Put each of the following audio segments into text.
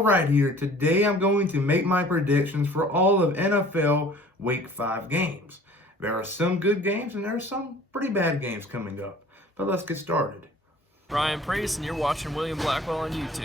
All right, here today I'm going to make my predictions for all of NFL Week 5 games. There are some good games and there are some pretty bad games coming up. But let's get started. Ryan Priest, and you're watching William Blackwell on YouTube.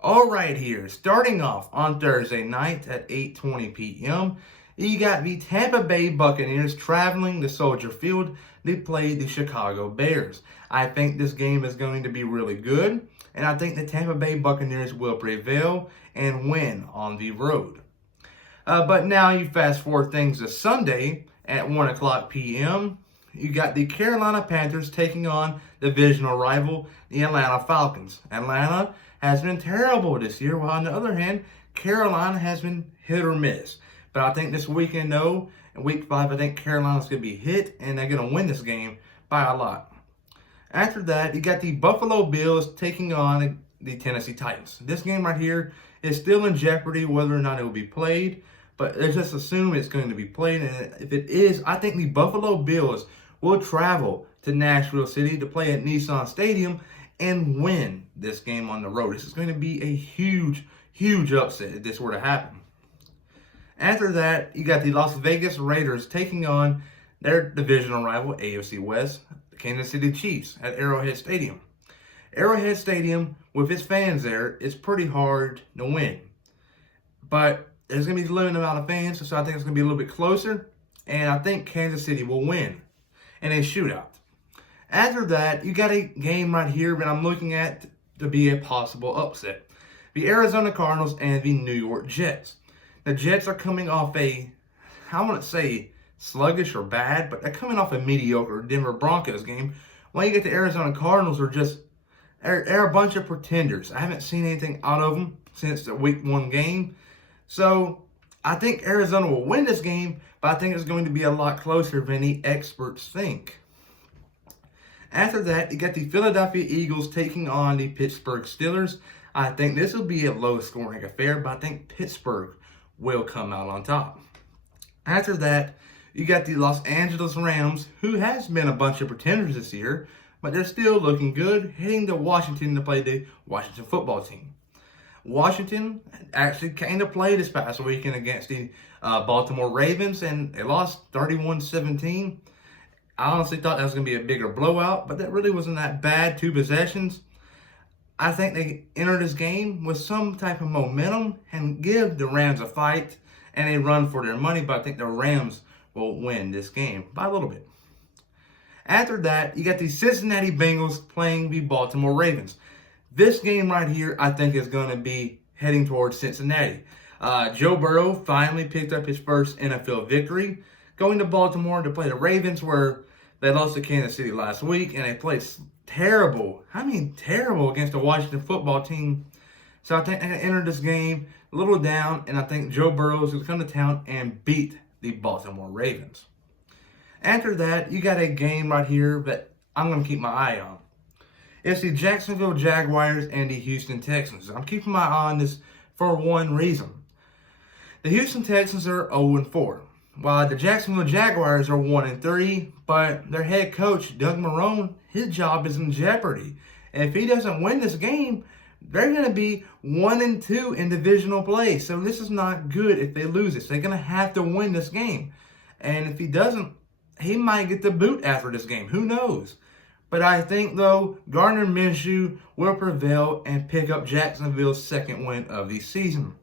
All right, here starting off on Thursday night at 8:20 p.m. You got the Tampa Bay Buccaneers traveling to Soldier Field to play the Chicago Bears. I think this game is going to be really good, and I think the Tampa Bay Buccaneers will prevail and win on the road. But now you fast forward things to Sunday at 1 o'clock p.m. You got the Carolina Panthers taking on divisional rival, the Atlanta Falcons. Atlanta has been terrible this year, while on the other hand, Carolina has been hit or miss. But I think this weekend, though, in Week 5, I think Carolina's going to be hit, and they're going to win this game by a lot. After that, you got the Buffalo Bills taking on the Tennessee Titans. This game right here is still in jeopardy whether or not it will be played, but let's just assume it's going to be played. And if it is, I think the Buffalo Bills will travel to Nashville City to play at Nissan Stadium and win this game on the road. This is going to be a huge, huge upset if this were to happen. After that, you got the Las Vegas Raiders taking on their divisional rival, AFC West, the Kansas City Chiefs at Arrowhead Stadium. Arrowhead Stadium, with its fans there, is pretty hard to win. But there's going to be a limited amount of fans, so I think it's going to be a little bit closer. And I think Kansas City will win in a shootout. After that, you got a game right here that I'm looking at to be a possible upset. The Arizona Cardinals and the New York Jets. The Jets are coming off I wouldn't say sluggish or bad, but they're coming off a mediocre Denver Broncos game. When you get the Arizona Cardinals, they're a bunch of pretenders. I haven't seen anything out of them since the Week 1 game. So I think Arizona will win this game, but I think it's going to be a lot closer than the experts think. After that, you got the Philadelphia Eagles taking on the Pittsburgh Steelers. I think this will be a low-scoring affair, but I think Pittsburgh will come out on top. After that, you got the Los Angeles Rams, who has been a bunch of pretenders this year, but they're still looking good, heading to Washington to play the Washington football team. Washington actually came to play this past weekend against the Baltimore Ravens, and they lost 31-17. I honestly thought that was going to be a bigger blowout, but that really wasn't that bad, 2 possessions. I think they enter this game with some type of momentum and give the Rams a fight and a run for their money, but I think the Rams will win this game by a little bit. After that, you got the Cincinnati Bengals playing the Baltimore Ravens. This game right here, I think, is going to be heading towards Cincinnati. Joe Burrow finally picked up his first NFL victory, going to Baltimore to play the Ravens, where they lost to Kansas City last week, and they played terrible against the Washington football team. So I think they enter this game a little down, and I think Joe Burrow is going to come to town and beat the Baltimore Ravens. After that, you got a game right here that I'm going to keep my eye on. It's the Jacksonville Jaguars and the Houston Texans. I'm keeping my eye on this for one reason. The Houston Texans are 0-4. While the Jacksonville Jaguars are 1-3, but their head coach, Doug Marrone, his job is in jeopardy. And if he doesn't win this game, they're going to be 1-2 in divisional play. So this is not good if they lose this. They're going to have to win this game. And if he doesn't, he might get the boot after this game. Who knows? But I think, though, Gardner Minshew will prevail and pick up Jacksonville's second win of the season.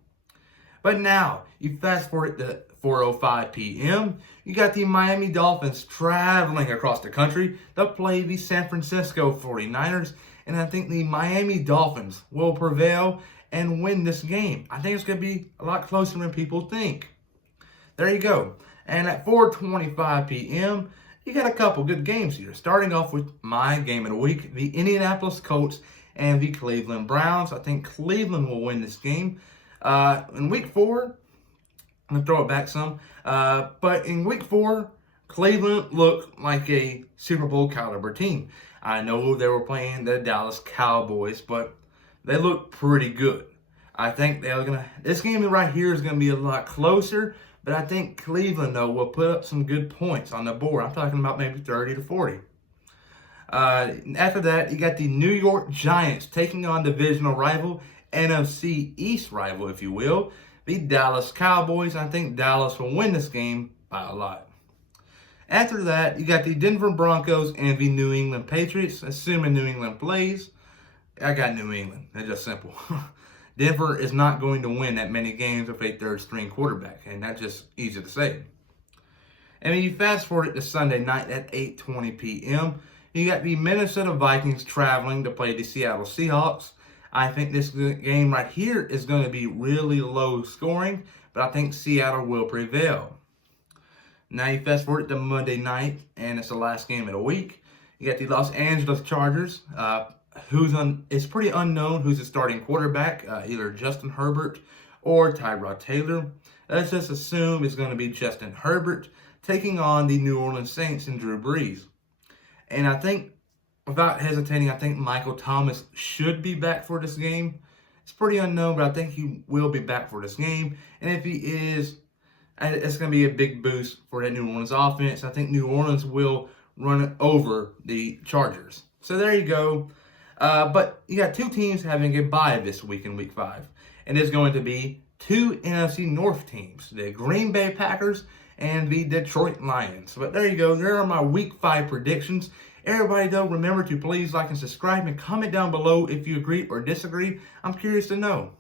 But now, you fast forward to 4:05 p.m., you got the Miami Dolphins traveling across the country to play the San Francisco 49ers, and I think the Miami Dolphins will prevail and win this game. I think it's going to be a lot closer than people think. There you go. And at 4:25 p.m., you got a couple good games here. Starting off with my game of the week, the Indianapolis Colts and the Cleveland Browns. I think Cleveland will win this game. In Week 4, I'm going to throw it back some. But in Week 4, Cleveland looked like a Super Bowl caliber team. I know they were playing the Dallas Cowboys, but they looked pretty good. I think this game right here is going to be a lot closer, but I think Cleveland, though, will put up some good points on the board. I'm talking about maybe 30 to 40. After that, you got the New York Giants taking on divisional rival, NFC East rival, if you will, the Dallas Cowboys. I think Dallas will win this game by a lot. After that, you got the Denver Broncos and the New England Patriots, assuming New England plays. I got New England. It's just simple. Denver is not going to win that many games with a third-string quarterback, and that's just easy to say. And then you fast forward to Sunday night at 8:20 p.m., you got the Minnesota Vikings traveling to play the Seattle Seahawks. I think this game right here is going to be really low scoring, but I think Seattle will prevail. Now you fast forward to Monday night, and it's the last game of the week. You got the Los Angeles Chargers. It's pretty unknown who's the starting quarterback, either Justin Herbert or Tyrod Taylor. Let's just assume it's going to be Justin Herbert taking on the New Orleans Saints and Drew Brees. And I think, without hesitating, I think Michael Thomas should be back for this game. It's pretty unknown, but I think he will be back for this game. And if he is, it's going to be a big boost for that New Orleans offense. I think New Orleans will run over the Chargers. So there you go. But you got two teams having a bye this week in Week 5. And it's going to be two NFC North teams, the Green Bay Packers and the Detroit Lions. But there you go. There are my Week 5 predictions. Everybody, though, remember to please like and subscribe and comment down below if you agree or disagree. I'm curious to know.